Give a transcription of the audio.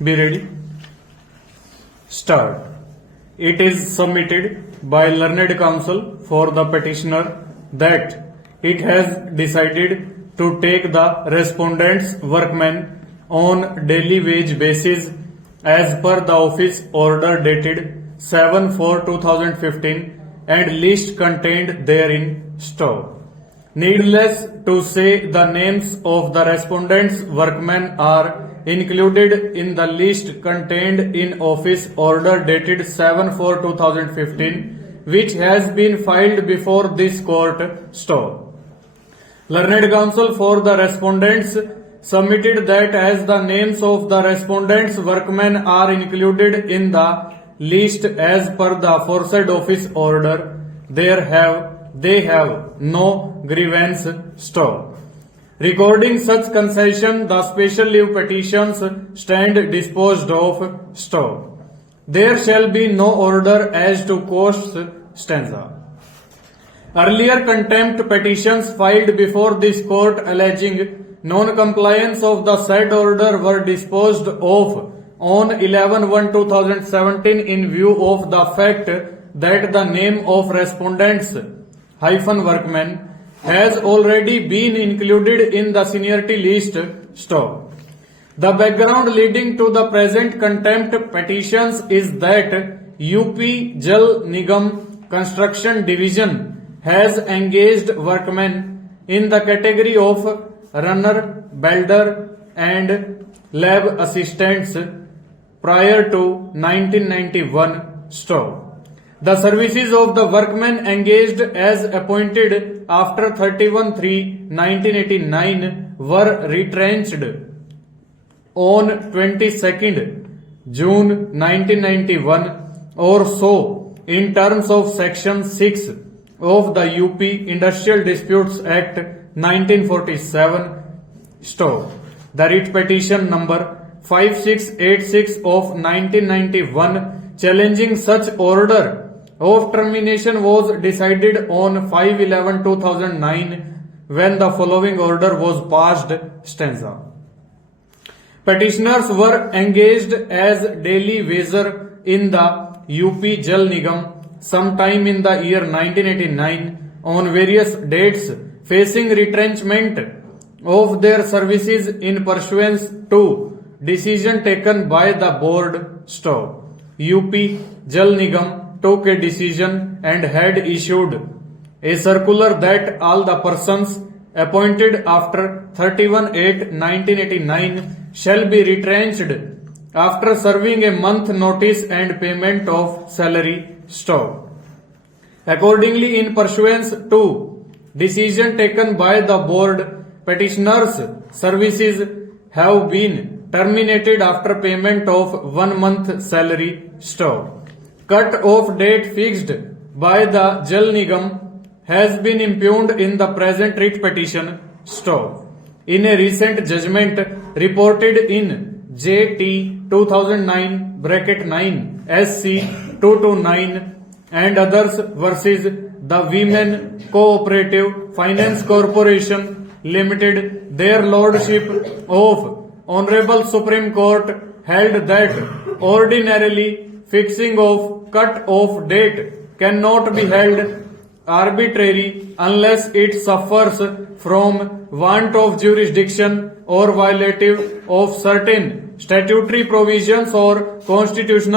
Be ready. Start. It is submitted by learned counsel for the petitioner that it has decided to take the respondent's workmen on daily wage basis as per the office order dated 7/4/2015 and list contained therein stop. Needless to say, the names of the respondents' workmen are included in the list contained in office order dated 7/4/2015, which has been filed before this court. Stop. Learned counsel for the respondents submitted that as the names of the respondents' workmen are included in the list as per the aforesaid office order, they have no grievance. Stop. Recording such concession, the special leave petitions stand disposed of. Stop. There shall be no order as to costs. Stanza. Earlier contempt petitions filed before this court alleging non-compliance of the said order were disposed of on 11/1/2017 in view of the fact that the name of respondents -workmen has already been included in the seniority list. Stop. The background leading to the present contempt petitions is that UP Jal Nigam Construction Division has engaged workmen in the category of runner, builder and lab assistants prior to 1991. Stop. The services of the workmen engaged as appointed after 31/3/1989 were retrenched on 22nd June 1991 or so in terms of section 6 of the UP Industrial Disputes Act 1947. Stop. The writ petition number 5686 of 1991 challenging such order of termination was decided on 5/11/2009 when the following order was passed. Stanza. Petitioners were engaged as daily wager in the UP Jal Nigam sometime in the year 1989 on various dates, facing retrenchment of their services in pursuance to decision taken by the board. Stop. UP Jal Nigam took a decision and had issued a circular that all the persons appointed after 31/8/1989 shall be retrenched after serving a month notice and payment of salary. Stop. Accordingly, in pursuance to decision taken by the board, petitioners' services have been terminated after payment of 1 month salary. Stop. Cut-off date fixed by the Jal Nigam has been impugned in the present writ petition. Stop. In a recent judgment reported in JT 2009-9 SC 229 and others versus the Women Cooperative Finance Corporation Limited, their lordship of Honorable Supreme Court held that ordinarily fixing of cut-off date cannot be held arbitrary unless it suffers from want of jurisdiction or violative of certain statutory provisions or constitutional